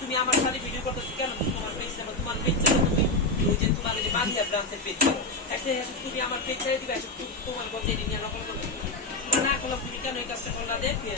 তুমি আমার সাথে ভিডিও করতেছো কেন? তোমার পেজ তোমার পেজ তুমি। যে তোমার যে বাংলা ব্রাঞ্চের পেজ একটা তুমি আমার পেজ ছেড়ে দিবে তুমি তোমার এডি নিয়ে নকল করবে। না করলাম তুমি কেন এই কাজটা করলা? দেখবে